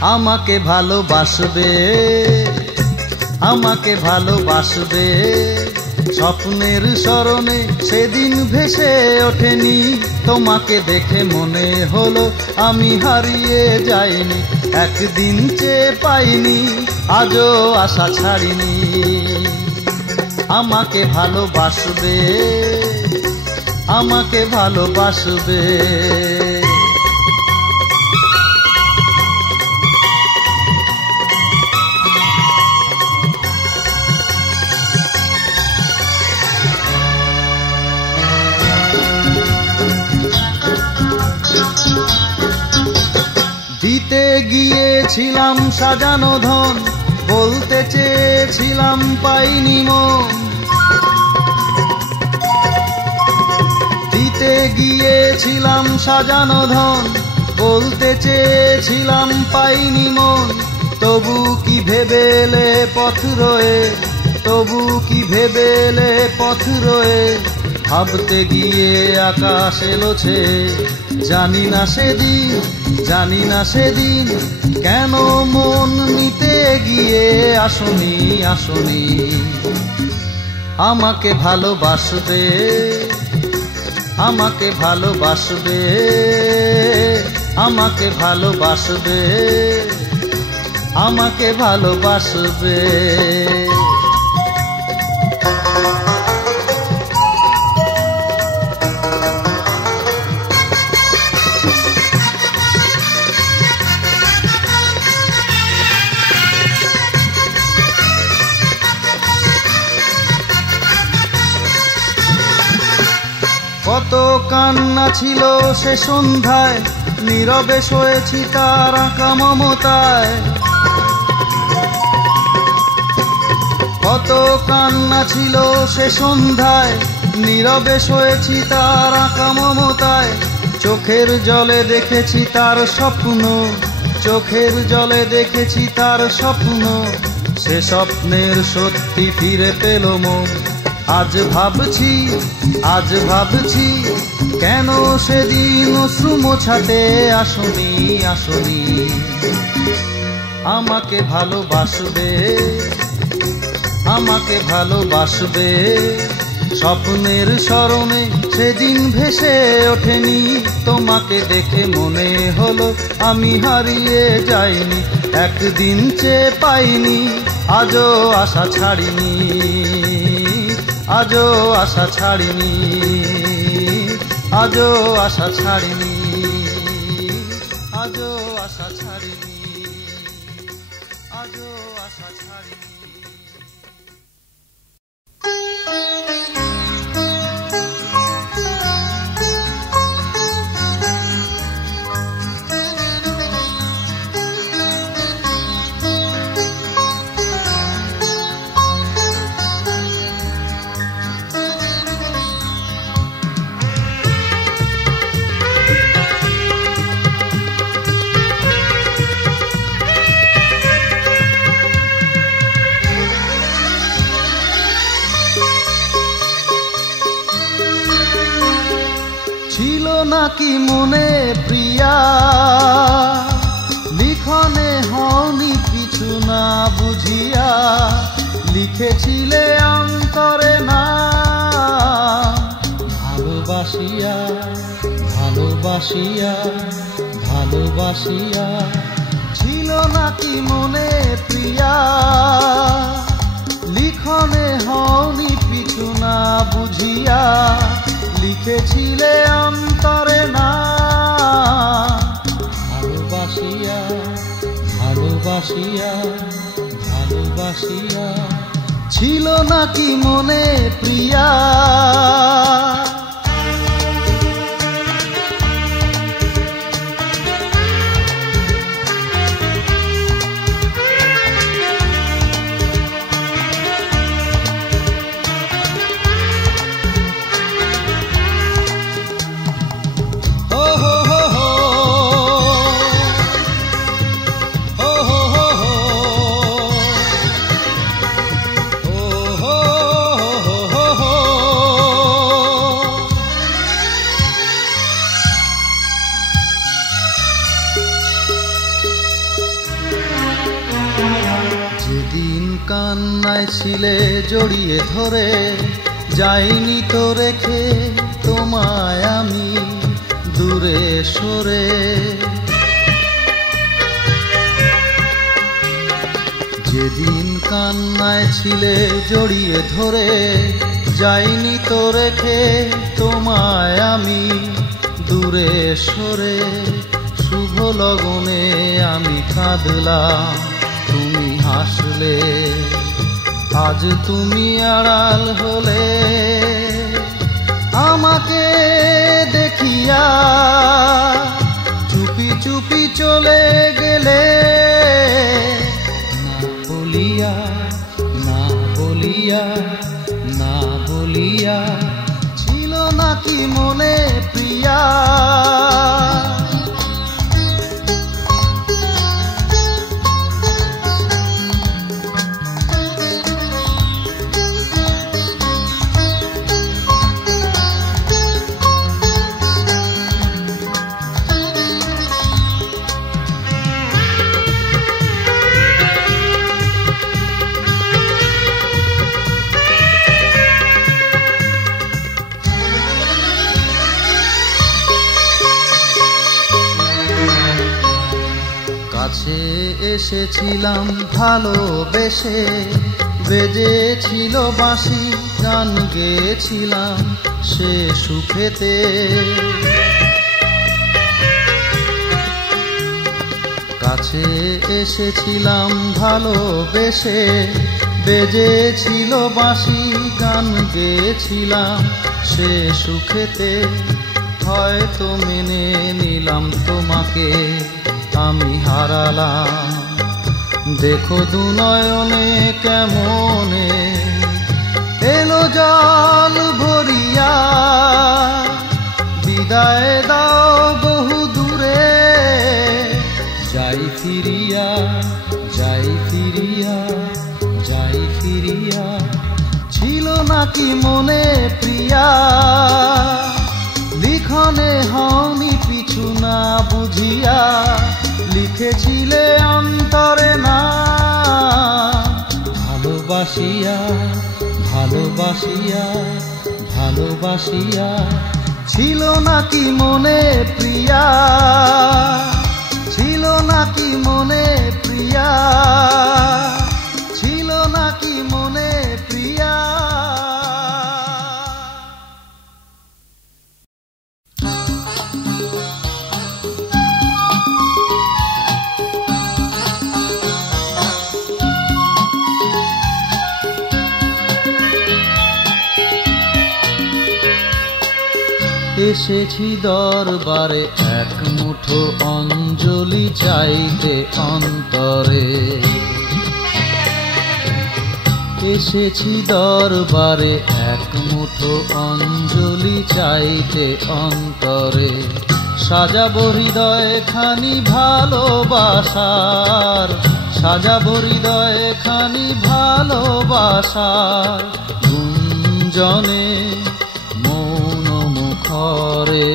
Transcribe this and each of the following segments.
আমাকে ভালোবাসবে, আমাকে ভালোবাসবে। স্বপ্নের স্মরণে সেদিন ভেসে ওঠেনি, তোমাকে দেখে মনে হলো আমি হারিয়ে যাইনি। একদিন চেয়ে পাইনি, আজও আশা ছাড়িনি। আমাকে ভালোবাসবে, আমাকে ভালোবাসবে। দিতে গিয়েছিলাম সাজানো ধন, বলতে চেয়েছিলাম পাইনি মন। দিতে গিয়েছিলাম সাজানো ধন, বলতে চেয়েছিলাম পাইনি মন। তবু কি ভেবেলে পথ রয়ে, তবু কি ভেবেলে পথ রয়ে। ভাবতে গিয়ে আকাশ এলোছে, জানি না সেদিন, জানি না সেদিন কেন মন নিতে গিয়ে আসনি, আসনি। আমাকে ভালোবাসবে, আমাকে ভালোবাসবে, আমাকে ভালোবাসবে, আমাকে ভালোবাসবে। কত কান্না ছিল সে সন্ধ্যায়, নীরবে শোয়েছি তার আঁকা মমতায়। কত কান্না ছিল সে সন্ধ্যায়, নীরবে শোয়েছি তার আঁকা মমতায়। চোখের জলে দেখেছি তার স্বপ্ন, চোখের জলে দেখেছি তার স্বপ্ন। সে স্বপ্নের সত্যি ফিরে পেল মন। আজ ভাবছি, আজ ভাবছি কেন সেদিন অশ্রু মোছাতে আসনি, আসনি। আমাকে ভালোবাসবে, আমাকে ভালোবাসবে। স্বপ্নের স্মরণে সেদিন ভেসে ওঠেনি, তোমাকে দেখে মনে হলো আমি হারিয়ে যাইনি। একদিন চেয়ে পাইনি, আজও আশা ছাড়িনি, আজও আশা ছাড়িনি, আজও আশা ছাড়িনি, আজও আশা ছাড়িনি, আজও আশা ছাড়িনি। নাকি মনে প্রিয়া, লিখনে হওনি কিছু না বুঝিয়া। লিখেছিলে অন্তরে না ভালোবাসিয়া, ভালোবাসিয়া, ভালোবাসিয়া। ছিল নাকি মনে প্রিয়া, লিখনে হওনি পিছু না বুঝিয়া। লিখেছিলে অন্তরে না ভালোবাসিয়া, ভালোবাসিয়া, ভালোবাসিয়া। ছিল নাকি মনে প্রিয়া। ছিলে জড়িয়ে ধরে, যাইনি তো রেখে তোমায় আমি দূরে সরে। যেদিন কান্নায় ছিলে জড়িয়ে ধরে, যাইনি তো রেখে তোমায় আমি দূরে সরে। শুভ লগনে আমি কাঁদলাম, তুমি হাসলে, আজ তুমি আড়াল হলে আমাকে দেখিয়া, চুপি চুপি চলে গেলে। না বলিয়া, না বলিয়া, না বলিয়া, ছিল নাকি মনে প্রিয়া। কাছে এসেছিলাম ভালোবেসে, বেজেছিল বাঁশি, গান গেয়েছিলাম সে সুখেতে। কাছে এসেছিলাম ভালোবেসে, বেজেছিল বাঁশি, গান গেয়েছিলাম সে সুখেতে। হয়তো মেনে নিলাম তোমাকে আমি হারালাম, দেখো দুনয়নে কেমনে এলো জল ভরিয়া। বিদায় দাও বহু দূরে, যাই ফিরিয়া, যাই ফিরিয়া, যাই ফিরিয়া, ছিল নাকি মনে প্রিয়া। লিখনে হওনি পিছু না বুঝিয়া, লিখেছিলে অন্তরে না। ভালোবাসিয়া, ভালোবাসিয়া, ভালোবাসিয়া, ছিল নাকি মনে প্রিয়া, ছিল নাকি মনে প্রিয়া, ছিল নাকি মনে প্রিয়া। এসেছি দরবারে এক মুঠো অঞ্জলি চাইতে অন্তরে, এসেছি দরবারে এক মুঠো অঞ্জলি চাইতে অন্তরে। সাজাবো হৃদয় খানি ভালোবাসার, সাজাবো হৃদয় খানি ভালোবাসার গুঞ্জনে ঘরে।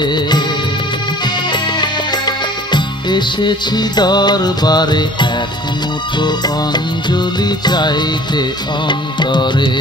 এসেছি দরবারে এক মুঠো অঞ্জলি চাইতে অন্তরে।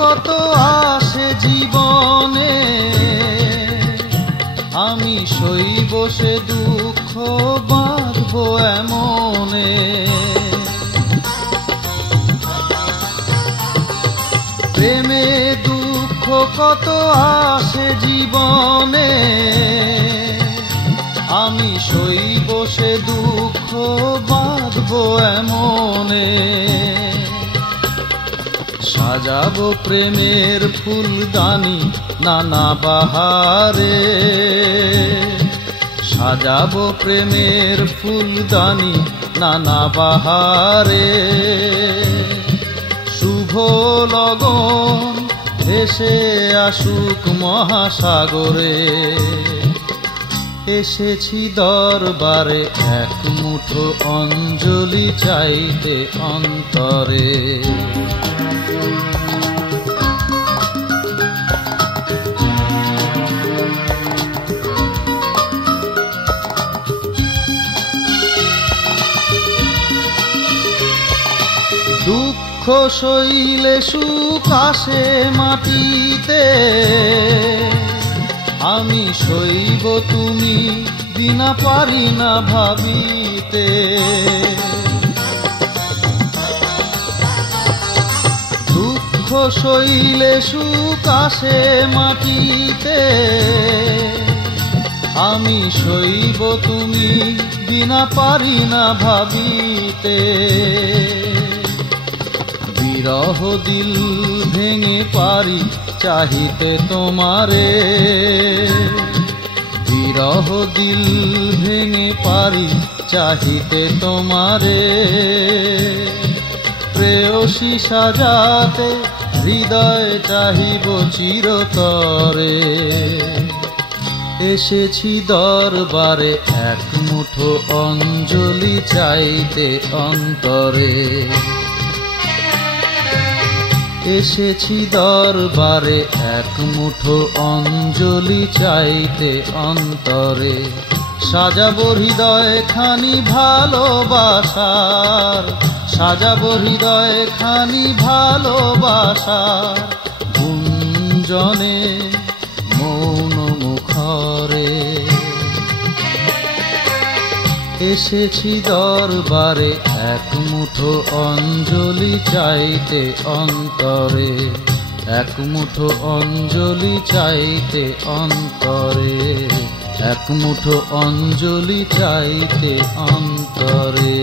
কত আসে জীবনে, আমি সইব সে দুঃখ বাঁধব এমনে। প্রেমে দুঃখ কত আসে জীবনে, আমি সইব সে দুঃখ বাঁধব এমনে। সাজাবো প্রেমের ফুলদানি নানা বাহারে, সাজাবো প্রেমের ফুলদানি নানা বাহারে। শুভ লগন এসে আসুক মহাসাগরে। এসেছি দরবারে এক মুঠো অঞ্জলি চাইতে অন্তরে। দুঃখ সইলে সুখ আসে মাটিতে, আমি সইব তুমি বিনা পারি না ভাবিতে। দুঃখ সইলে সুখ আসে মাটিতে, আমি সইব তুমি বিনা পারি না ভাবিতে। বিরহ দিল ভেঙে পারি চাহিতে তোমারে, বিরহ দিল ভেঙে পারি চাহিতে তোমারে। প্রেয়সী সাজাতে হৃদয় চাহিব চিরতরে। এসেছি দরবারে এক মুঠো অঞ্জলি চাইতে অন্তরে। এসেছি দরবারে এক মুঠো অঞ্জলি চাইতে অন্তরে। সাজাবো হৃদয় খানি ভালোবাসার, সাজাবো হৃদয় খানি ভালোবাসার গুঞ্জনে মৌন মুখরে। এসেছি দরবারে এক মুঠো অঞ্জলি চাইতে অন্তরে, এক মুঠো অঞ্জলি চাইতে অন্তরে, এক মুঠো অঞ্জলি চাইতে অন্তরে।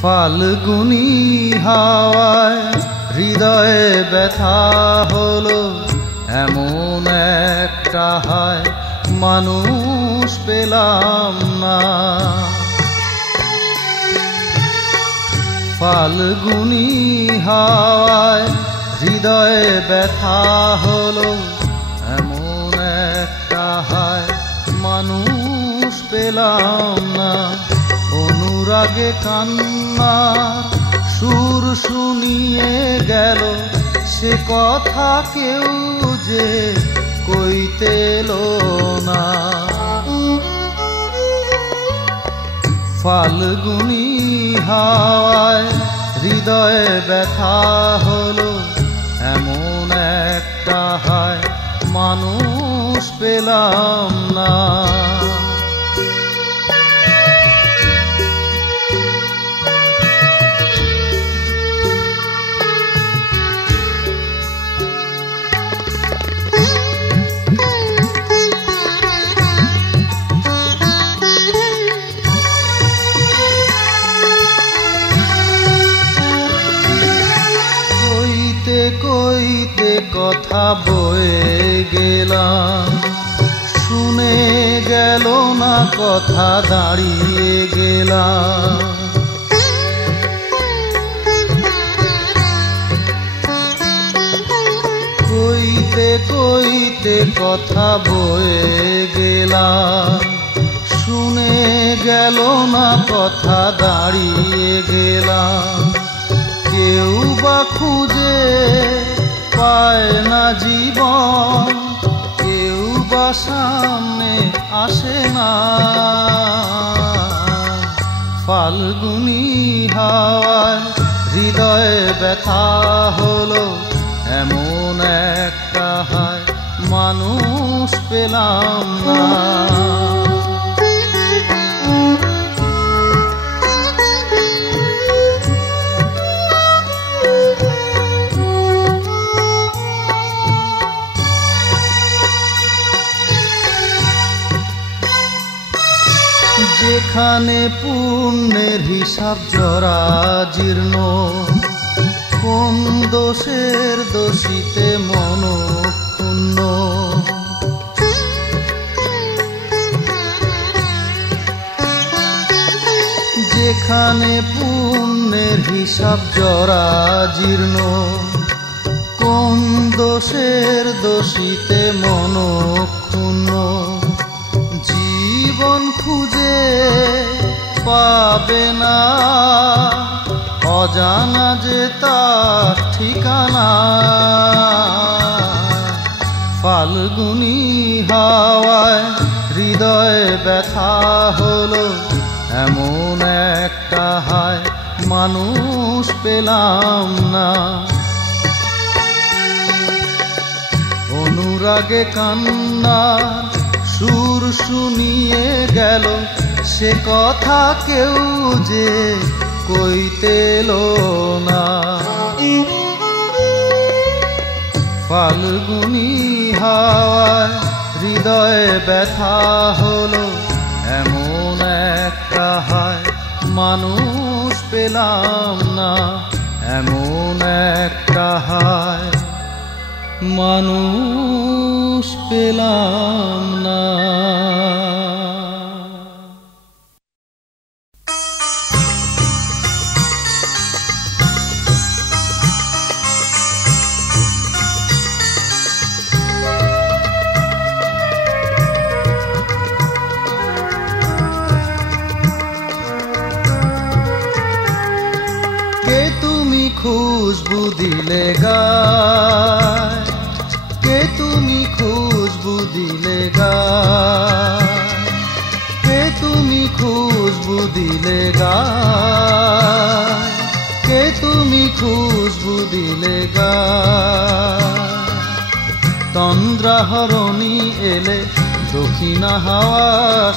ফাল্গুনি হাওয়ায় হৃদয়ে ব্যথা হলো, এমন একটা হায় মানুষ পেলাম না। ফাল্গুনি হাওয়ায় হৃদয়ে ব্যথা হলো, এমন একটা হায় মানুষ পেলাম না। অনুরাগে কান্নার সুর শুনিয়ে গেল, সে কথা কেউ যে কইতে এলো না। ফাল্গুনি হাওয়ায় হৃদয়ে ব্যথা হলো, এমন একটা হায় মানুষ পেলাম না। কইতে কথা বয়ে গেলাম, শুনে গেল না কথা দাঁড়িয়ে গেলাম। কইতে কইতে কথা বয়ে গেলাম, শুনে গেল না কথা দাঁড়িয়ে গেলাম। কেউ বা খুঁজে পায় না জীবন, কেউ বা সামনে আসে না। ফাল্গুনি হাওয়ায় হৃদয়ে ব্যথা হলো, এমন একটা হায় মানুষ পেলাম না। যেখানে পুণ্যের হিসাব জরা জীর্ণ, কোন দোষের দোষিতে মন ক্ষুণ্ণ। যেখানে পুণ্যের হিসাব জরা জীর্ণ, কোন দোষের দোষিতে মন ক্ষুণ্ণ। জীবন খুঁজে পাবে না, অজানা যে তার ঠিকানা। ফাল্গুনি হাওয়ায় হৃদয়ে ব্যথা হলো, এমন একটা হায় মানুষ পেলাম না। অনুরাগে কান্নার সুর শুনিয়ে গেল, সে কথা কেউ যে কইতে এলো না। ফাল্গুনি হাওয়ায় হৃদয়ে ব্যথা হলো, এমন একটা হায় মানুষ পেলাম না। এমন একটা হায় মানুষ পেলাম না। কে তুমি খুশবু দিলে গায়, কে তুমি খুশবু দিলে গায়, কে তুমি খুশবু দিলে গায়, কে তুমি খুশবু দিলে গায়। তন্দ্রাহরণী এলে দক্ষিণা হাওয়া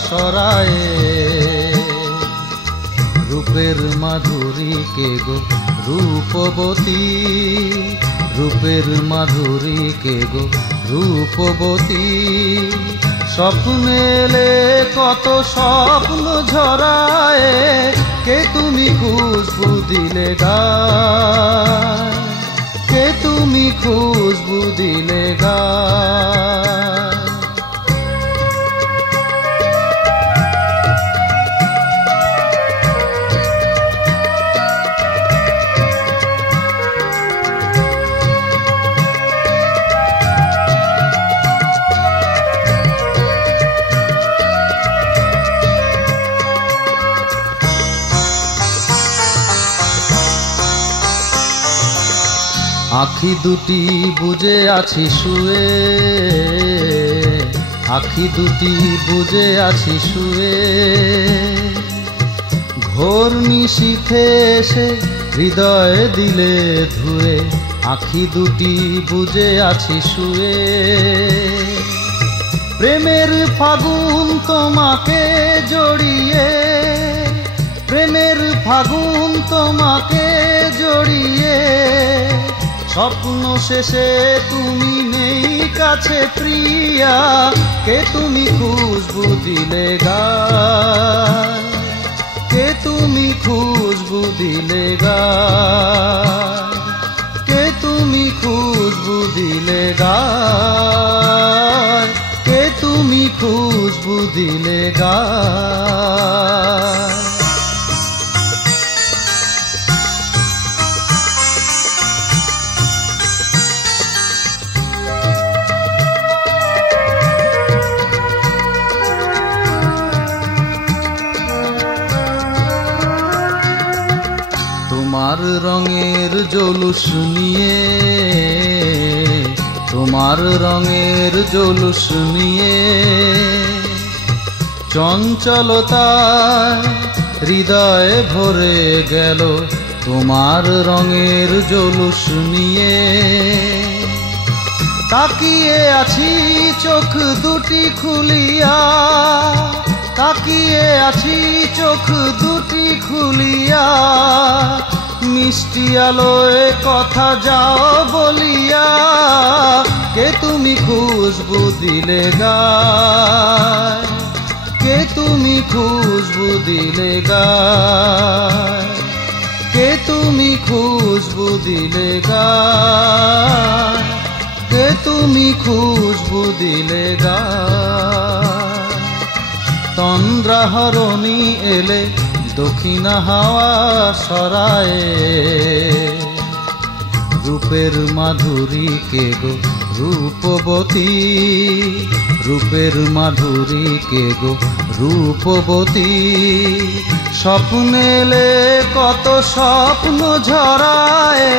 সরায়ে, রূপের মাধুরী কে গো রূপবতী, রূপের মাধুরী কে গো রূপবতী। স্বপ্নে এলে কত স্বপ্ন ঝরায়, কে তুমি খুশবু দিলে গায়, কে তুমি খুশবু দিলে গায়। আখি দুটি বুজে আছি শুয়ে, আখি দুটি বুজে আছি শুয়ে। ঘোর নিশীথে এসে হৃদয় দিলে ধুয়ে, আখি দুটি বুজে আছি শুয়ে। প্রেমের ফাগুন তোমাকে জড়িয়ে, প্রেমের ফাগুন তোমাকে জড়িয়ে। স্বপ্ন শেষে তুমি নেই কাছে প্রিয়া, কে তুমি খুশবু দিলে গায়, কে তুমি খুশবু দিলে গায়, কে তুমি খুশবু দিলে গায়, কে তুমি খুশবু দিলে গায়। তোমার রঙের জলুস নিয়ে, তোমার রঙের জলুস নিয়ে। চঞ্চলতায় হৃদয় ভরে গেল, তোমার রঙের জলুস নিয়ে। তাকিয়ে আছি চোখ দুটি খুলিয়া, তাকিয়ে আছি চোখ দুটি খুলিয়া। মিষ্টি আলোয় কথা যাও বলিয়া, কে তুমি খুশবু দিলে গায়, কে তুমি খুশবু দিলে গায়, কে তুমি খুশবু দিলে গায়, কে তুমি খুশবু দিলে গায়। তন্দ্রাহরণী এলে দক্ষিণা হাওয়া সরায়ে, রূপের মাধুরী কে গো রূপবতী, রূপের মাধুরী কে গো রূপবতী। স্বপ্নেলে কত স্বপ্ন ঝরায়,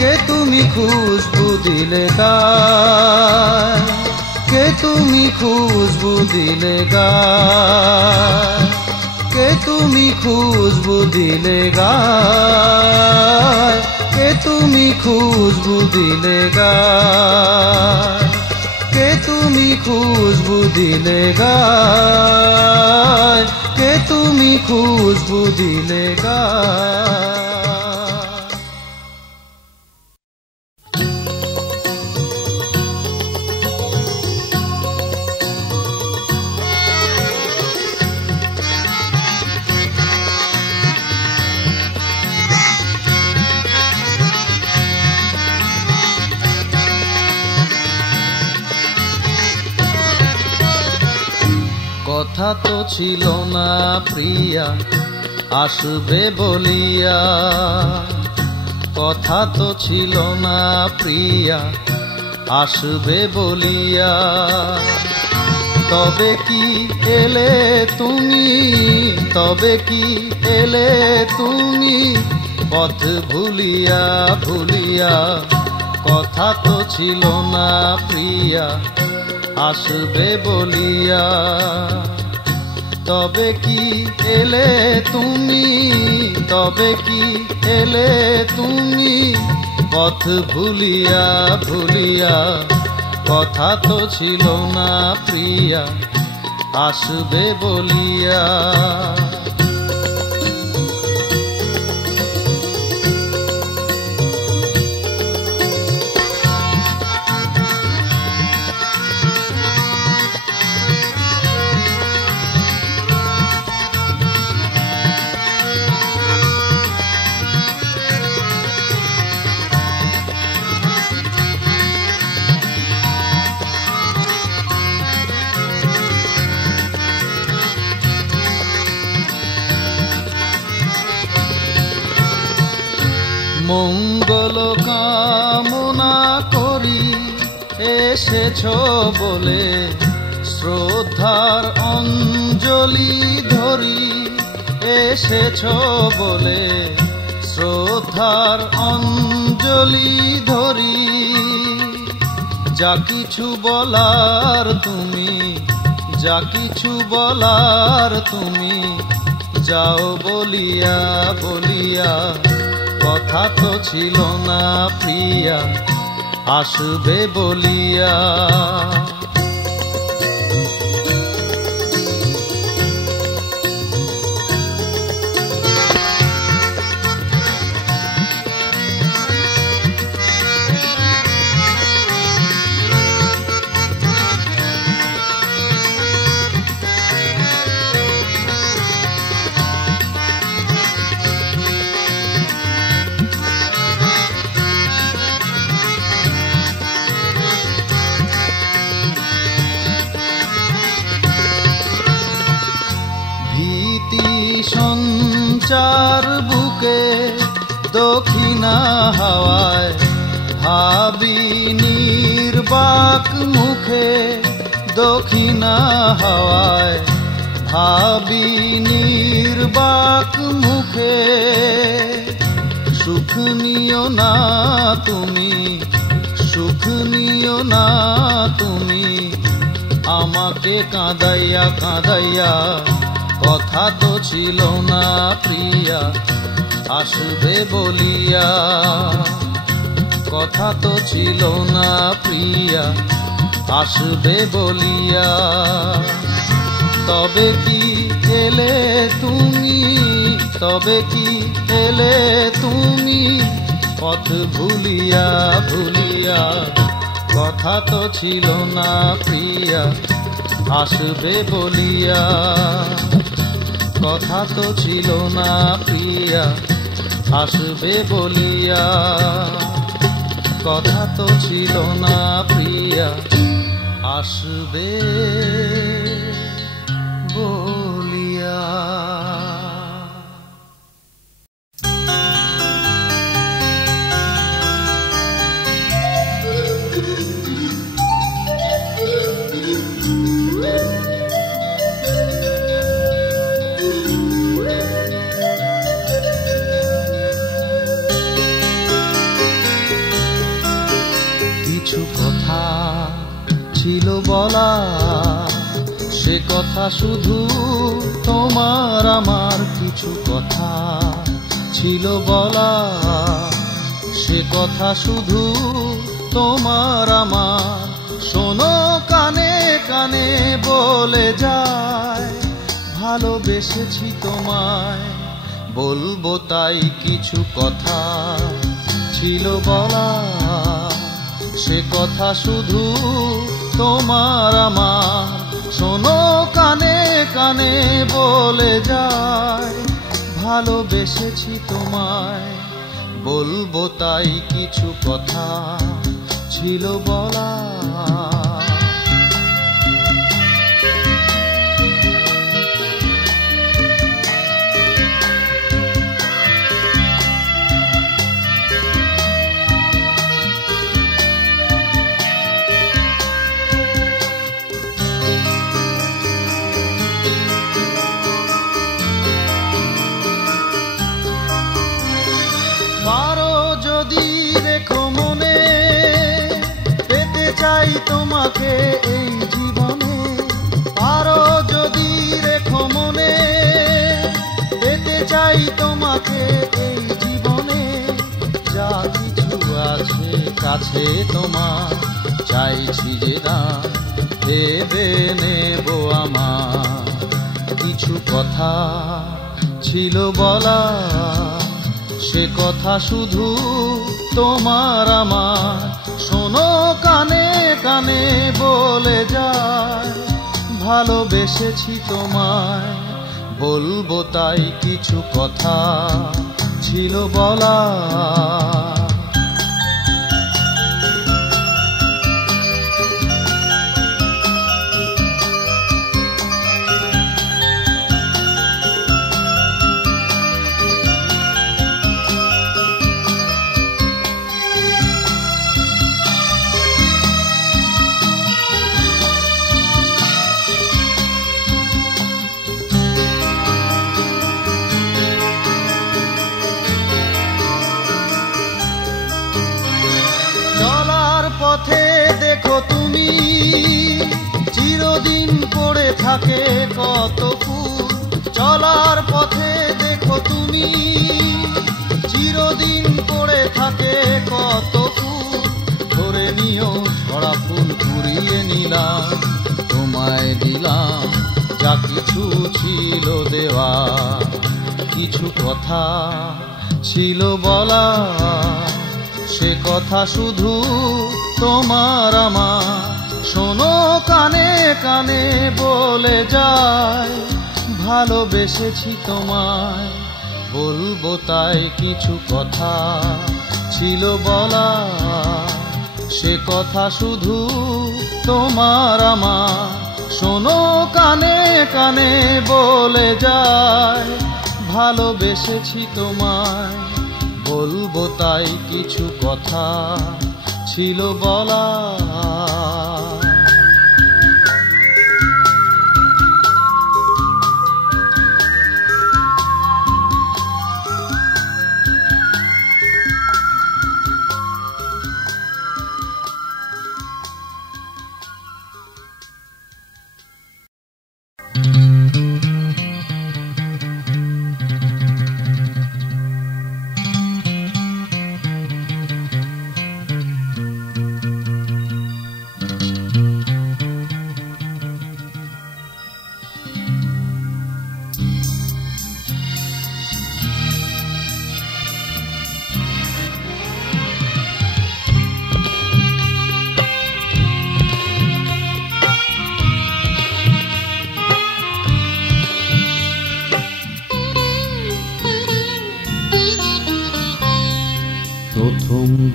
কে তুমি খুশবু দিলে গায়, কে তুমি খুশবু দিলে গায়, কে তুমি খুশবু দিলে গায়, কে তুমি খুশবু দিলে গায়, কে তুমি খুশবু দিলে গায়, কে তুমি খুশবু দিলে গায়। কথা তো ছিল না প্রিয়া আসবে বলিয়া, কথা তো ছিল না প্রিয়া আসবে বলিয়া। তবে কি এলে তুমি, তবে কি এলে তুমি পথ ভুলিয়া ভুলিয়া। কথা তো ছিল না প্রিয়া আসবে বলিয়া, তবে কি এলে তুমি, তবে কি এলে তুমি পথ ভুলিয়া ভুলিয়া। কথা তো ছিল না প্রিয়া আসবে বলিয়া। মঙ্গল কামনা করি এসেছ বলে, শ্রদ্ধার অঞ্জলি ধরি এসেছ বলে, শ্রদ্ধার অঞ্জলি ধরি। যা কিছু বলার তুমি, যা কিছু বলার তুমি যাও বলিয়া বলিয়া। কথা তো ছিল না প্রিয়া আসবে বলিয়া। সঞ্চার বুকে দক্ষিণা হাওয়ায়, ভাবি নির্বাক মুখে দক্ষিণা হাওয়ায়, ভাবি নির্বাক মুখে। সুখ নিও না তুমি, সুখ নিও না তুমি আমাকে কাঁদাইয়া কাঁদাইয়া। কথা তো ছিল না প্রিয়া আসবে বলিয়া, কথা তো ছিল না প্রিয়া আসবে বলিয়া। তবে কি এলে তুমি, তবে কি এলে তুমি পথ ভুলিয়া ভুলিয়া। কথা তো ছিল না প্রিয়া আসবে বলিয়া, কথা তো ছিল না প্রিয়া, আসবে বলিয়া, কথা তো ছিল না প্রিয়া, আসবে বলিয়া। কিছু কথা ছিল বলা, সে কথা শুধু তোমার আমার। কিছু কথা ছিল বলা, সে কথা শুধু তোমার আমার। শোনো কানে কানে বলে যায়, ভালোবেসেছি তোমায়, বলবো তাই কিছু কথা ছিল বলা, সে কথা শুধু তোমার আমার। শোনো কানে কানে বলে যায়, ভালোবেসেছি তোমায়, বলবো তাই কিছু কথা ছিল বলা। পারো যদি রেখো মনে, পেতে চাই তোমাকে এই জীবনে। পারো যদি রেখো মনে, পেতে চাই তোমাকে এই জীবনে। যা কিছু আছে কাছে তোমার, চাইছি যে দান ভেবে নেব আমার। কিছু কথা ছিল বলা, সে কথা শুধু তোমার আমার। শোনো কানে কানে বলে যায়, ভালোবেসেছি তোমায়, বলবো তাই কিছু কথা ছিল বলা। পথে দেখো তুমি চিরদিন পড়ে থাকে কত ফুল। চলার পথে দেখো তুমি চিরদিন পড়ে থাকে কত ফুল। ধরে নিও ছড়া ফুল কুড়িয়ে নিলাম, তোমায় দিলাম যা কিছু ছিল দেওয়া। কিছু কথা ছিল বলা, সে কথা শুধু তোমার আমার। শোনো কানে কানে বলে যায়, ভালোবেসেছি তোমায়, বলবো তাই কিছু কথা ছিল বলা। সে কথা শুধু তোমার আমার। শোনো কানে কানে বলে যায়, ভালোবেসেছি তোমায়, বলবো তাই কিছু কথা ছিল বলা।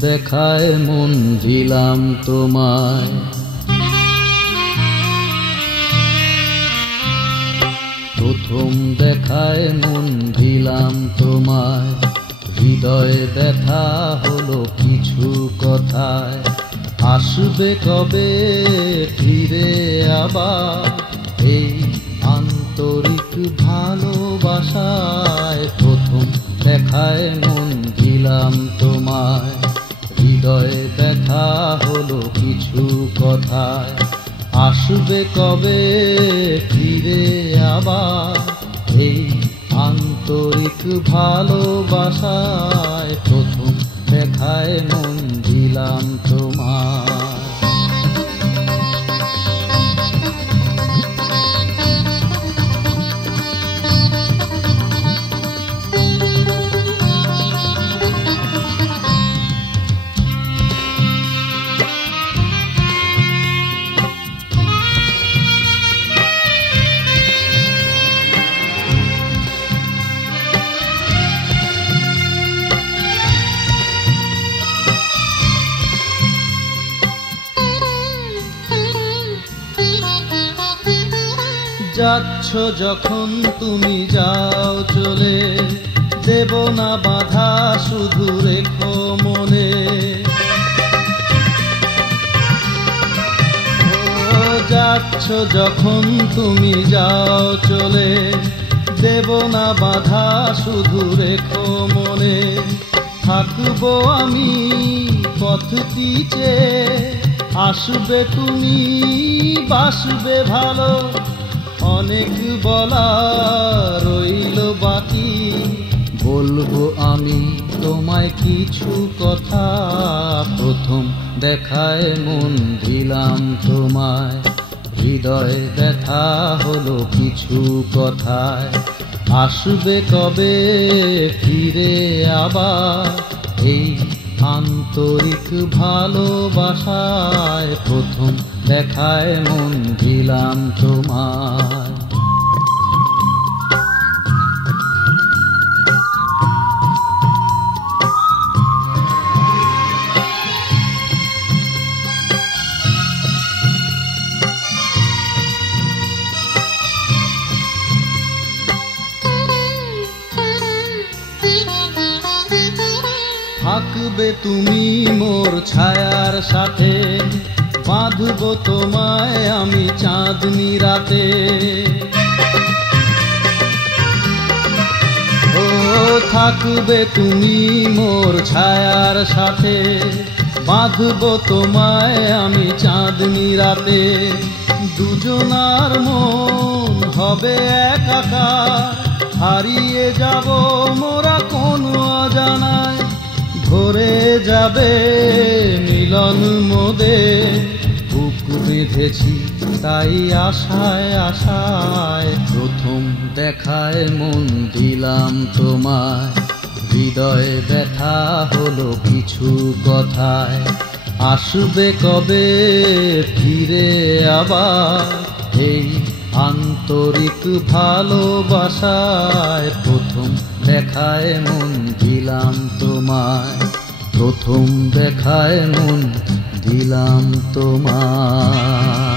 দেখায় মন দিলাম তোমায়, প্রথম দেখায় মন দিলাম তোমায়। হৃদয়ে ব্যথা হলো কিছু কথায়, আসবে কবে ফিরে আবার এই আন্তরিক ভালোবাসায়। প্রথম দেখায় মন দিলাম তোমায়, হৃদয়ে ব্যথা হলো কিছু কথায়, আসবে কবে ফিরে আবার এই আন্তরিক ভালোবাসায়। প্রথম দেখায় মন দিলাম তোমায়। যাচ্ছ যখন তুমি যাও চলে, দেব না বাধা শুধু রেখো মনে। যাচ্ছ যখন তুমি যাও চলে, দেব না বাধা শুধু রেখো মনে। থাকবো আমি পথটি চেয়ে, আসবে তুমি বাসবে ভালো। অনেক বলা রইল বাকি, বলবো আমি তোমায় কিছু কথা। প্রথম দেখায় মন দিলাম তোমায়, হৃদয়ে ব্যথা হলো কিছু কথায়, আসবে কবে ফিরে আবার এই আন্তরিক ভালোবাসায়। প্রথম দেখায় মন দিলাম তোমায়। থাকবে তুমি মোর ছায়ার সাথে, বাঁধবো তোমায় আমি চাঁদনি রাতে। ও থাকবে তুমি মোর ছায়ার সাথে, বাঁধবো তোমায় আমি চাঁদনি রাতে। দুজনার মন হবে একাকার, হারিয়ে যাব মোরা কোনো অজানায়। ভরে যাবে মিলন মোদে, বুক বেঁধেছি তাই আশায় আশায়। প্রথম দেখায় মন দিলাম তোমায়, হৃদয়ে ব্যথা হলো কিছু কথায়, আসবে কবে ফিরে আবার এই আন্তরিক ভালোবাসায়। প্রথম দেখায় মন দিলাম তোমায়, প্রথম দেখায় মন দিলাম তোমায়।